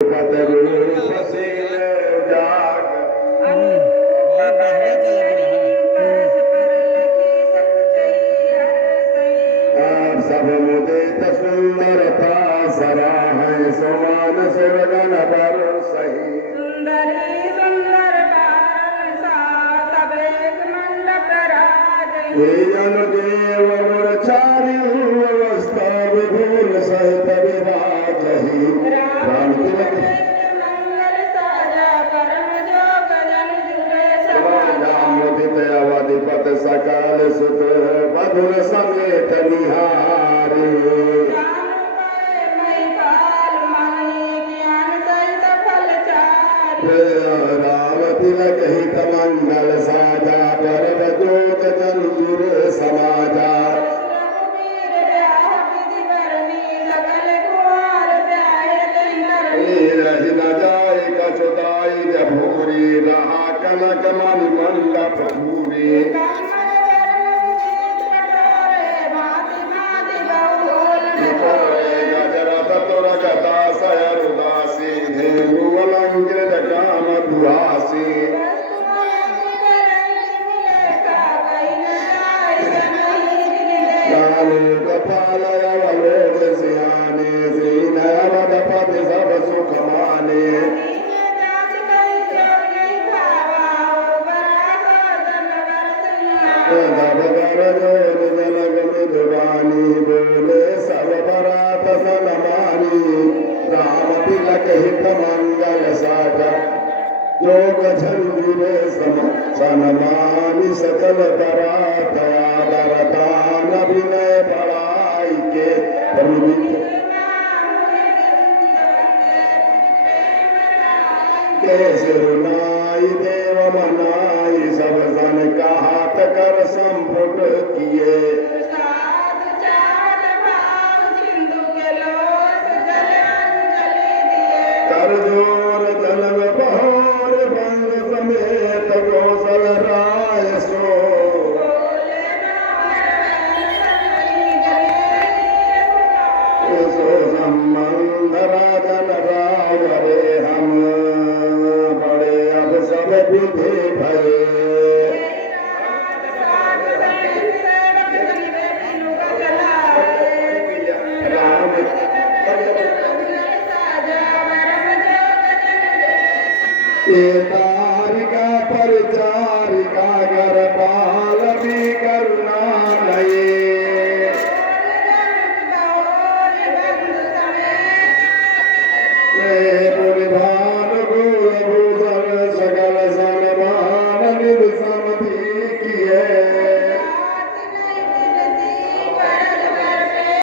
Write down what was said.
सब मुदित सुंदरता सरा है समान सुरगन पर सही सुंदरी सुंदर सब एक मंडप राजही जन देव चारि अवस्था विभूल सहित विराजही राम तिलक मंगल साजा कर्म जोग जन जुरे समाजा मुदित अवधिपत सकल सुत मधुर समेत निहारी ज्ञान पाए महिपाल मणि ज्ञान सहित फल चारि राम तिलक हित मंगल साजा परम जोग जन जुर समाजा रघुवीर ब्याह विधि बरनी सकल कुमार ब्याह तैंदरनी रही न जाय कछुदाई जभूरी रहा कनक मणि मंडप भूरी गजरथ तुरगता सयरुदासी धेनुवलंकृत काम दुहासी कपालय अवलोक सियाने श्रीनवदपति सब सुख माने जनक मिधुरानी बोले सब बरात सनमानी राम तिलक हित मंगल साजा जोग झंझुरे सनमानी सकल बरात आदरतान विनय बड़ाई के प्रमित सुनाई देव मनाई सब सन का हाथ कर संपुट किए कर जोर जन्म बहोर बंग समेत कौशल राय सो सो संबंध राजन रावरे हम बड़े अब सब विधि भये राम तारिका परिचारिका घर बाल भी